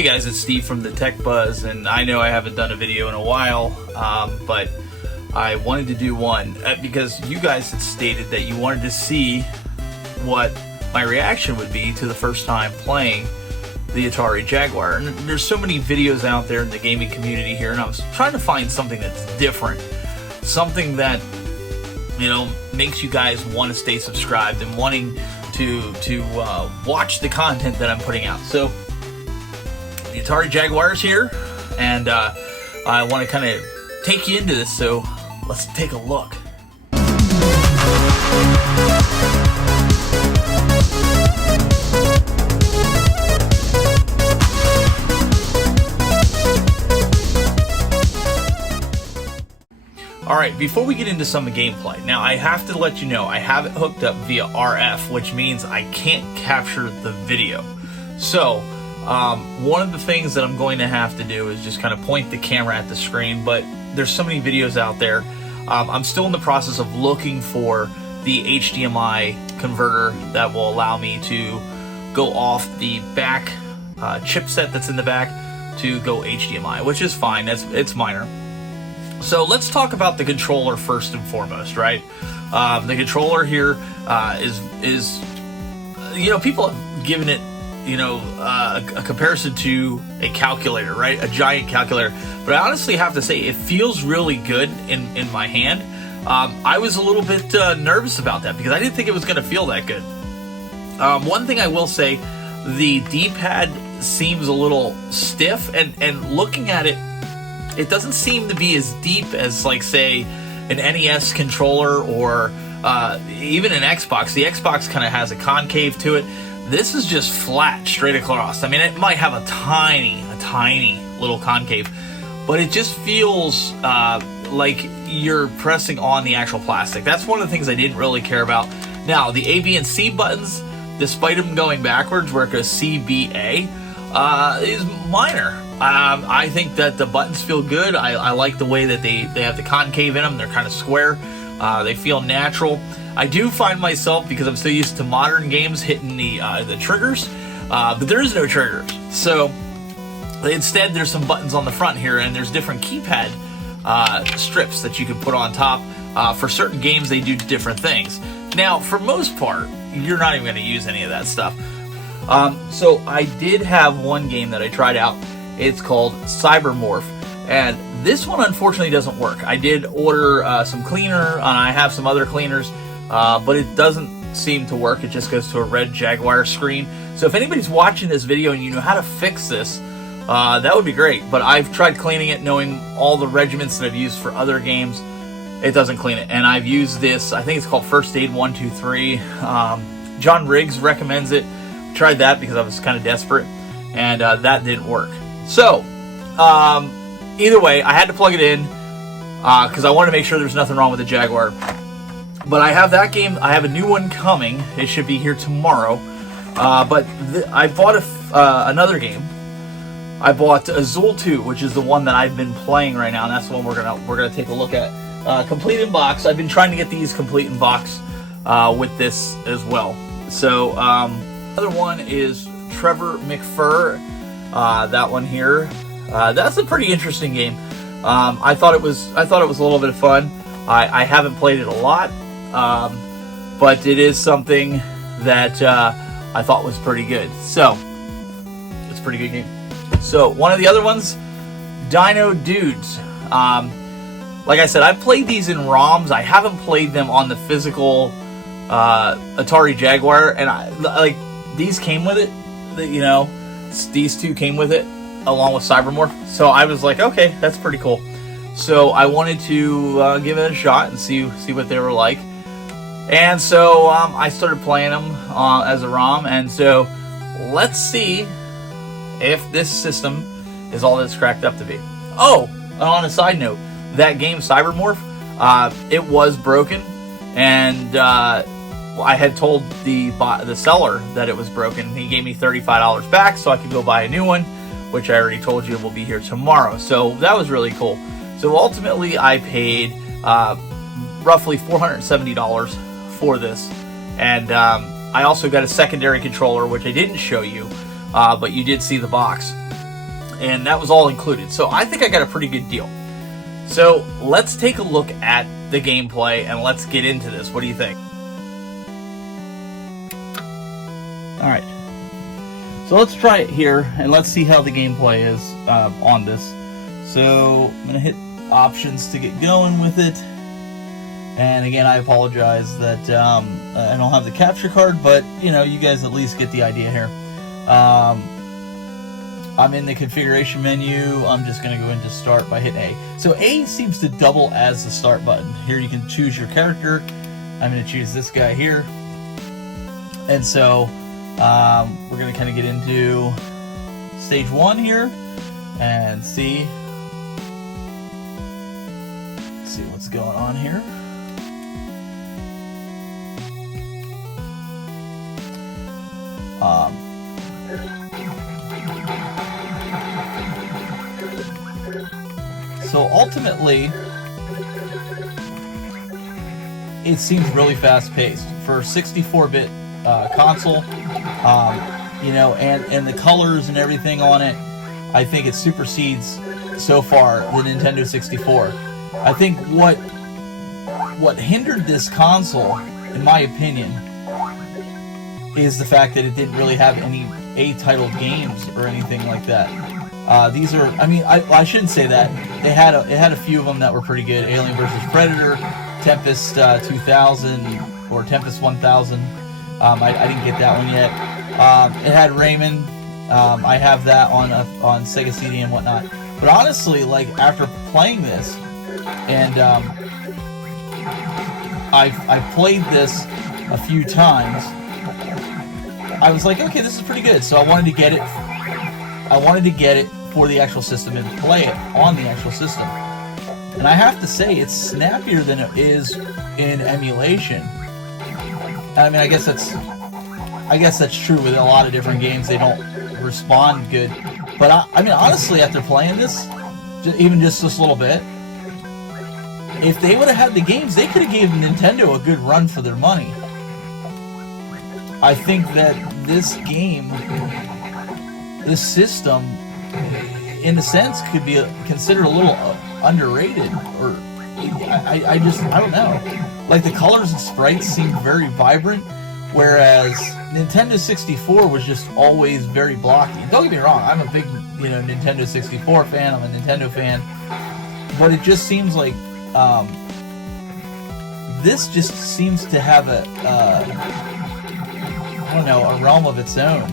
Hey guys, it's Steve from the Tech Buzz, and I know I haven't done a video in a while, but I wanted to do one because you guys had stated that you wanted to see what my reaction would be to the first time playing the Atari Jaguar. And there's so many videos out there in the gaming community here, and I was trying to find something that's different, something that, you know, makes you guys want to stay subscribed and wanting to watch the content that I'm putting out. So the Atari Jaguar is here, and I want to kind of take you into this, so let's take a look. Alright, before we get into some gameplay, now I have to let you know I have it hooked up via RF, which means I can't capture the video. So, one of the things that I'm going to have to do is just kind of point the camera at the screen, but there's so many videos out there. I'm still in the process of looking for the HDMI converter that will allow me to go off the back chipset that's in the back to go HDMI, which is fine. It's minor. So let's talk about the controller first and foremost, right? The controller here is, you know, people have given it, you know, a comparison to a calculator, right? A giant calculator. But I honestly have to say it feels really good in my hand. I was a little bit nervous about that because I didn't think it was going to feel that good. One thing I will say, the D-pad seems a little stiff, and looking at it, it doesn't seem to be as deep as, like, say, an NES controller or even an Xbox. The Xbox kind of has a concave to it. This is just flat, straight across. I mean, it might have a tiny little concave, but it just feels like you're pressing on the actual plastic. That's one of the things I didn't really care about. Now, the A, B, and C buttons, despite them going backwards, where it goes C, B, A, is minor. I think that the buttons feel good. I like the way that they have the concave in them. They're kind of square. They feel natural. I do find myself, because I'm so used to modern games, hitting the triggers, but there is no triggers. So instead, there's some buttons on the front here, and there's different keypad strips that you can put on top. For certain games, they do different things. Now, for most part, you're not even going to use any of that stuff. So I did have one game that I tried out. It's called Cybermorph, and this one unfortunately doesn't work. I did order some cleaner, and I have some other cleaners, but it doesn't seem to work. It just goes to a red Jaguar screen. So if anybody's watching this video and you know how to fix this, that would be great. But I've tried cleaning it, knowing all the regiments that I've used for other games. It doesn't clean it, and I've used this. I think it's called First Aid 123. John Riggs recommends it. Tried that because I was kind of desperate, and that didn't work. So, either way, I had to plug it in because I wanted to make sure there's nothing wrong with the Jaguar. But I have that game. I have a new one coming. It should be here tomorrow. But I bought another game. I bought Azul 2, which is the one that I've been playing right now, and that's the one we're gonna take a look at. Complete in box. I've been trying to get these complete in box with this as well. So, another one is Trevor McFur. That one here, that's a pretty interesting game. I thought it was a little bit of fun. I haven't played it a lot, but it is something that I thought was pretty good. So it's a pretty good game. So one of the other ones, Dino Dudes. Like I said, I've played these in ROMs. I haven't played them on the physical Atari Jaguar, and these came with it. You know. These two came with it along with Cybermorph, so I was like, okay, that's pretty cool. So I wanted to give it a shot and see what they were like, and so I started playing them as a ROM. And so let's see if this system is all that it's cracked up to be. Oh, and on a side note, that game Cybermorph, it was broken, and I had told the seller that it was broken. He gave me $35 back so I could go buy a new one, which I already told you will be here tomorrow. So that was really cool. So ultimately I paid roughly $470 for this. And I also got a secondary controller, which I didn't show you, but you did see the box. and that was all included. So I think I got a pretty good deal. So let's take a look at the gameplay and let's get into this. What do you think? Alright, so let's try it here and let's see how the gameplay is on this. So I'm going to hit options to get going with it. And again, I apologize that I don't have the capture card, but you know, you guys at least get the idea here. I'm in the configuration menu. I'm just going to go into start by hitting A. So A seems to double as the start button. Here you can choose your character. I'm going to choose this guy here. And so we're going to kind of get into stage 1 here and see what's going on here. So ultimately, it seems really fast-paced for a 64-bit console. You know, and the colors and everything on it, I think it supersedes so far the Nintendo 64. I think what hindered this console, in my opinion, is the fact that it didn't really have any A-titled games or anything like that. These are, I mean, I shouldn't say that. It had a few of them that were pretty good. Alien vs. Predator, Tempest 2000 or Tempest 1000. I didn't get that one yet. It had Rayman. I have that on Sega CD and whatnot. But honestly, like after playing this, and I played this a few times, I was like, okay, this is pretty good. So I wanted to get it. I wanted to get it for the actual system and play it on the actual system. And I have to say, it's snappier than it is in emulation. I mean, I guess that's true with a lot of different games. They don't respond good. But I mean, honestly, after playing this, even just this little bit, if they would have had the games, they could have given Nintendo a good run for their money. I think that this game, this system, in a sense, could be considered a little underrated, or I don't know. Like the colors and sprites seem very vibrant, whereas Nintendo 64 was just always very blocky. Don't get me wrong, I'm a big Nintendo 64 fan. I'm a Nintendo fan, but it just seems like this just seems to have a I don't know, a realm of its own.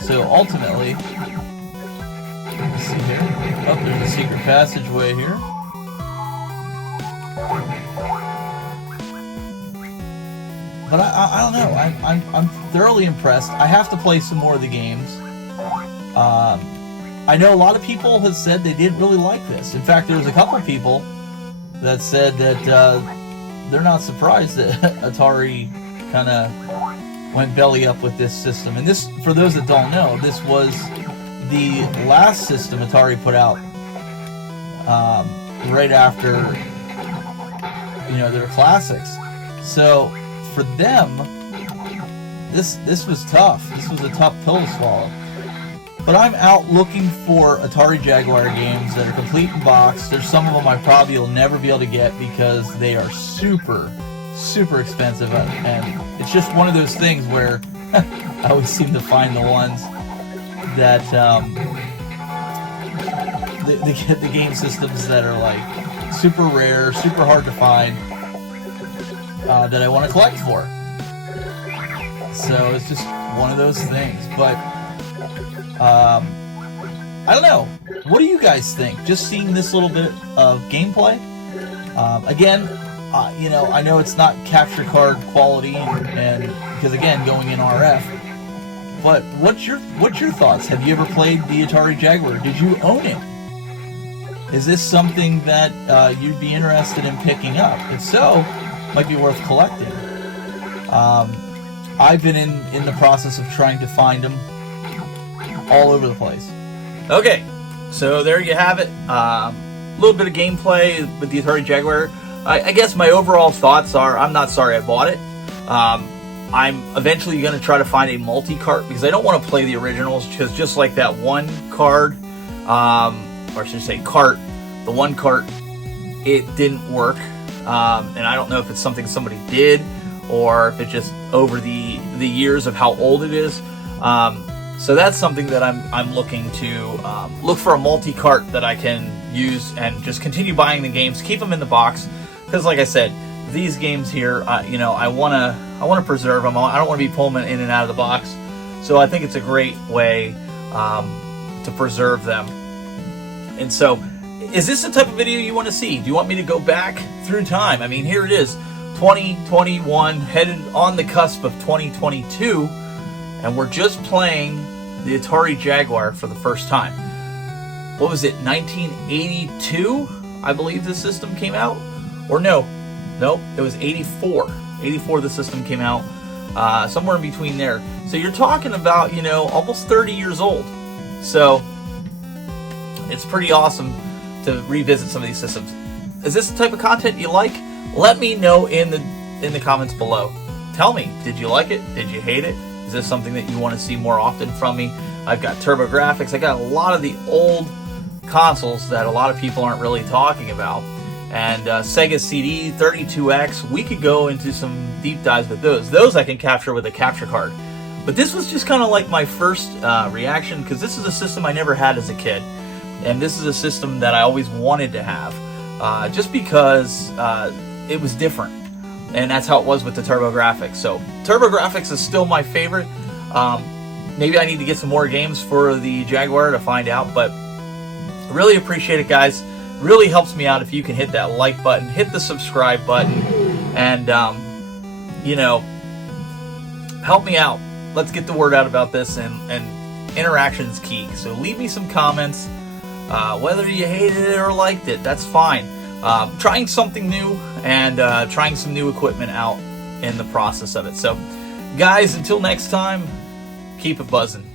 So ultimately, let's see here. Oh, there's a secret passageway here. But I don't know. I'm thoroughly impressed. I have to play some more of the games. I know a lot of people have said they didn't really like this. In fact, there was a couple of people that said that they're not surprised that Atari kind of went belly up with this system. And this, for those that don't know, this was the last system Atari put out right after their classics. So for them, this was tough. This was a tough pill to swallow. But I'm out looking for Atari Jaguar games that are complete in box. There's some of them I probably will never be able to get because they are super, super expensive. And it's just one of those things where I always seem to find the ones that the game systems that are like super rare, super hard to find, that I want to collect for. So it's just one of those things. But I don't know. What do you guys think? Just seeing this little bit of gameplay. Again, I know it's not capture card quality, and because again, going in RF. But what's your thoughts? Have you ever played the Atari Jaguar? Did you own it? Is this something that you'd be interested in picking up? If so, might be worth collecting. I've been in the process of trying to find them all over the place. Okay, so there you have it. A little bit of gameplay with the Atari Jaguar. I guess my overall thoughts are, I'm not sorry I bought it. I'm eventually going to try to find a multi-cart, because I don't want to play the originals, because just like that one card, or I should say cart, the one cart, it didn't work. And I don't know if it's something somebody did, or if it just over the years of how old it is. So that's something that I'm looking to look for, a multi-cart that I can use and just continue buying the games, keep them in the box, because like I said, these games here, you know, I want to preserve them. I don't want to be pulling them in and out of the box. So I think it's a great way to preserve them. And so, is this the type of video you want to see? Do you want me to go back through time? I mean, here it is, 2021, headed on the cusp of 2022, and we're just playing the Atari Jaguar for the first time. What was it, 1982? I believe the system came out? Or no, it was 84. 84 the system came out, somewhere in between there. So you're talking about, you know, almost 30 years old. So it's pretty awesome to revisit some of these systems. Is this the type of content you like? Let me know in the comments below. Tell me, did you like it? Did you hate it? Is this something that you want to see more often from me? I've got TurboGrafx. I got a lot of the old consoles that a lot of people aren't really talking about. And Sega CD, 32X, we could go into some deep dives with those. Those I can capture with a capture card. But this was just kind of like my first reaction, because this is a system I never had as a kid. And this is a system that I always wanted to have, just because it was different. And that's how it was with the TurboGrafx. So TurboGrafx is still my favorite. Maybe I need to get some more games for the Jaguar to find out, but really appreciate it, guys. Really helps me out if you can hit that like button, hit the subscribe button, and you know, help me out. Let's get the word out about this, and interaction is key. So leave me some comments, whether you hated it or liked it, that's fine. Trying something new, and trying some new equipment out in the process of it. So guys, until next time, keep it buzzing.